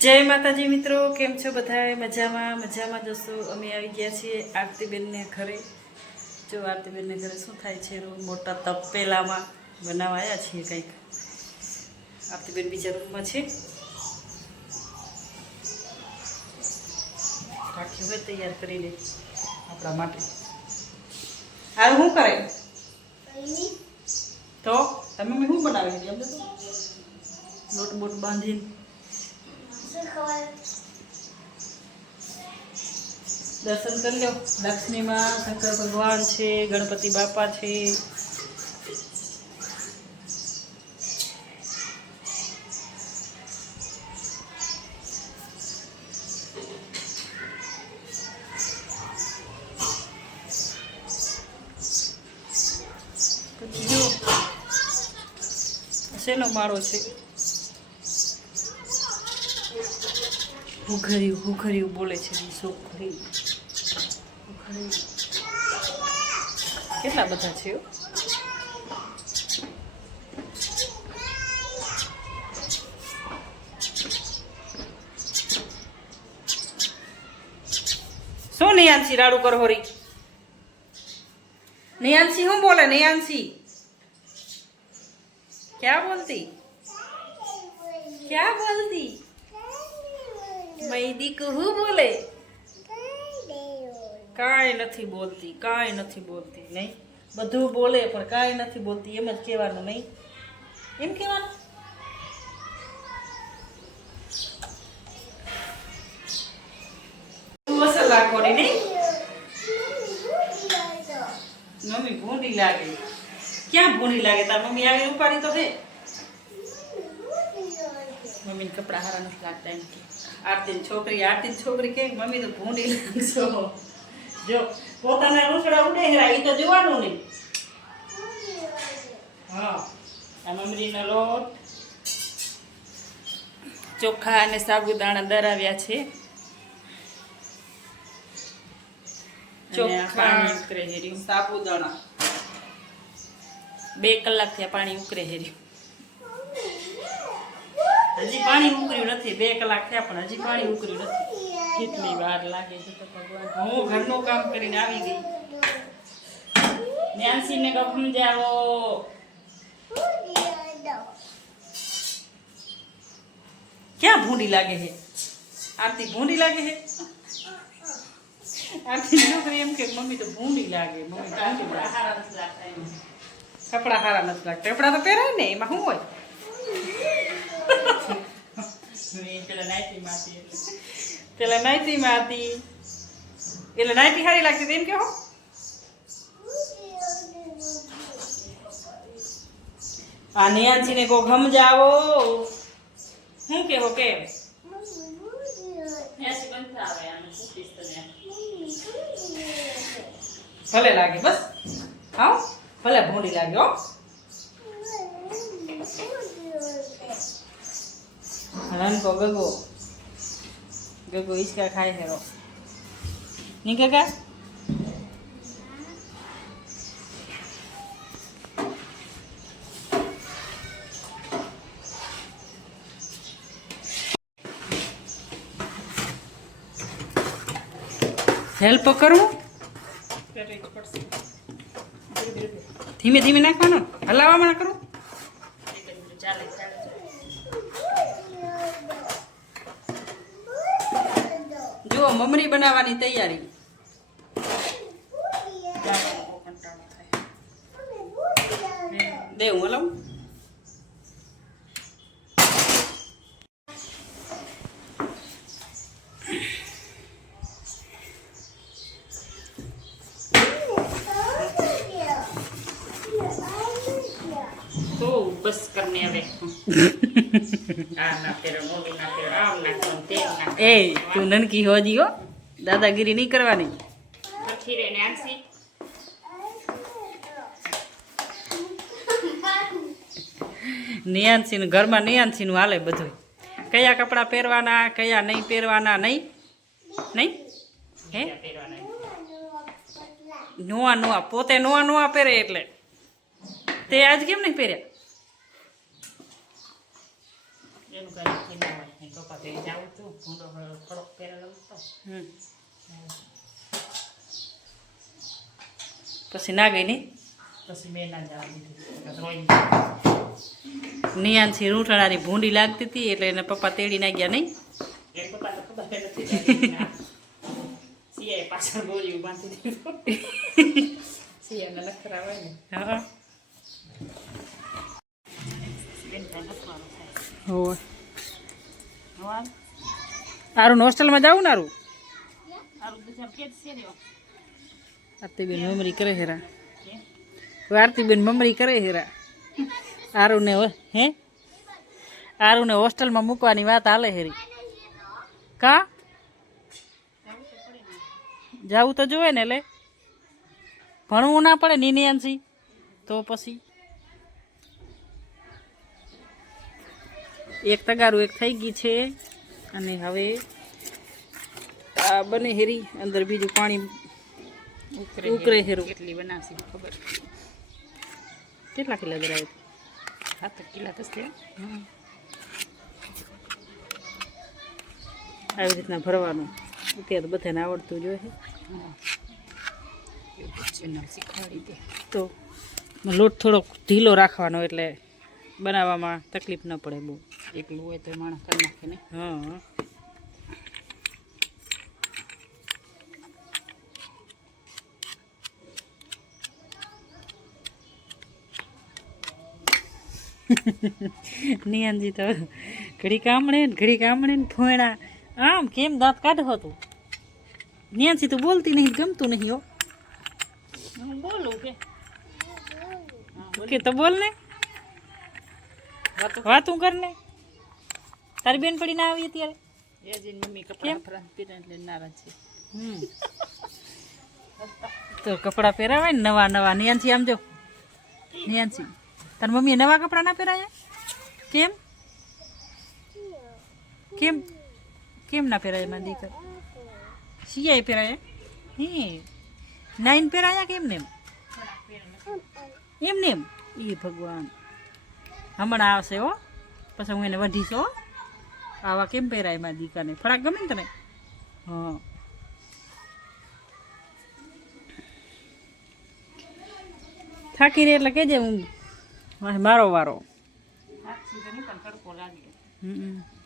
जय माताजी मित्रों, केम छो बधाय? मजामा मजामा जशो। अमे आई गया छीए आरतीबेन ने घरे। जो आरतीबेन ने घरे शुं थाय छे, मोटा तपेलामां बनाववा आव्या छीए कंईक। आरतीबेन बीजा रूममां छे। राखी होय तैयार करीने आपणा माटे। आ शुं करे? तो तमे मम्मी शुं बनावी दी? अમને તો લોટ બોટ બાંધીને दर्शन कर लो। लक्ष्मी माँ, शंकर भगवान छे, गणपति बापा छे। શેનો માળો છે? હુખર્યું હુખર્યું બોલે છે છોકરી। કેટલા બધા છે? શું નિયાંશી રાડુ કર હોરી? नियांशी हूँ बोले? नियांशी क्या बोलती? क्या बोलती? मैदी को हूँ बोले? काई नथी बोलती, काई नथी बोलती। नहीं बधु बोले पर काई नथी बोलती। एम ज कहेवानुं नहीं, एम कहेवानुं। मसाला कोरी नहीं मम्मी भूंडी लागे। क्या भूंडी लागे? तार मम्मी आगे उपाड़ी तो है। मम्मी ने कपड़ा हारा नहीं लागता इनके। आरती छोकरी के मम्मी तो भूंडी लागशो। जो पोताना रूसड़ा उडे हेरा ई तो जोवानुं नहीं। हां आ ममरीनो लोट चोखा अने साबुदाणा दराव्या छे। चोखा उकरे हेर्યું साबुदाणा 2 કલાક થયા પાણી ઉકરે हेर्યું। હજી પાણી ઉકર્યું નથી। 2 કલાક થયા પણ હજી પાણી ઉકર્યું નથી। કેટલી વાર લાગે છે તો ભગવાન। હું ઘરનું કામ કરીને આવી ગઈ। ન્યાંશીને ગફમ જાવો। क्या भूंडी लागे है? आरती भूंडी लागे है? आरती छोकरी एम के मम्मी तो भूंडी लागे। मम्मी कपड़ा हारा नहीं लगता। कपड़ा तो पहराय ने एमां शुं होय? पेला नाइटी में हती એટલે નાઈટી હારી લાગતી તેમ કેવો? આ નિયાંશી ને કો સમજાવો। શું કેવો કે भले लागे बस। हाँ भले भूंडी लागे हो। हलन को गगो गगो इसका खाए हेरो नहीं गगा। हेल्प करूँ? धीमे धीमे नाखवानो, हलावा ना करो। जो ममरी बनावानी तैयारी। दे हूँ हलाऊं। बस करने आवे। ए तू ननकी हो जी हो, दादागिरी नहीं करवानी। नियांशी घर में नियांशी हाले बधुं। कया कपड़ा पहेरवाना कया नहीं पहेरवाना नहीं नहीं हे नवा नवा पोते नवा नवा पहेरे एटले ते आज केम नहीं पहेर्या? એનું કાંઈ નક્કી ના હોય અહીં કપા પહેરી જાવું હતું ભૂંડો થોડોક પહેરેલો હતો પછી ના ગઈ નહીં પછી મેં ના જવા દીધું રોઈ નિયાનથી રૂંઠણાની ભૂંડી લાગતી હતી એટલે એને પપ્પા તેડી ના ગયા નહીં એ પપ્પા તો ખબર નથી સિયાએ પાછળ બોર્યું બાંધી દીધું સિયાને નખરા હોય ને હા બેન કાંઈ નખવાનું થાય હોય હવા આરું હોસ્ટેલમાં જાવું ને આરું આરું દુજામ કે છે રે આરતીબેન મમરી કરે હેરા આરતીબેન મમરી કરે હેરા આરુને હે આરુને હોસ્ટેલમાં મૂકવાની વાત હાલે હેરી કા જાવું તો જોવે ને એટલે ભણવું ના પડે નિનિયાંશી તો પછી એક તગારું એક થઈ ગઈ છે અને હવે આ બને હેરી અંદર બીજું પાણી ઉકરે હેરું કેટલી બનાવશે ખબર કેટલા કિલા ધરાવે 7 કિલા થશે આવી રીતના ભરવાનું અત્યારે તો બધાને આવડતું જોઈએ શીખવાડી દે તો લોટ થોડોક ઢીલો રાખવાનો એટલે બનાવવામાં તકલીફ ન પડે બહુ એકલું હોય તો માણસ કરી નાખે ને હા નિયાનજી તો ઘડી કામણે ને ફોયણા આમ કેમ દાંત કાઢો તું નિયાનજી તો બોલતી નહીં ગમતું નહીં હો હું બોલું કે તો બોલ ને વાતું કર ને તારી બેન પડી ના આવી અત્યારે એ જ મમ્મી કપડાં પહેરે એટલે નારાજ છે તો કપડાં પહેરાવાય ને નવા નવા નિયાનસી આમ જો નિયાનસી તાર મમ્મીએ નવા કપડાં ના પહેરાયા કેમ કેમ કેમ ના પહેરાયા મારી દીકર શિયાએ પહેરાયા હે 9 પહેરાયા કેમ ને એમ ને એ ભગવાન હમણાં આવશે હો પછી હું એને વઢીશ હો આવા કેમ પહેરાય મારી દીકરાને ફળાક ગમે ને તને હા થાકી રે એટલે કહેજે હું મારો વારો તડકો લાગે હમ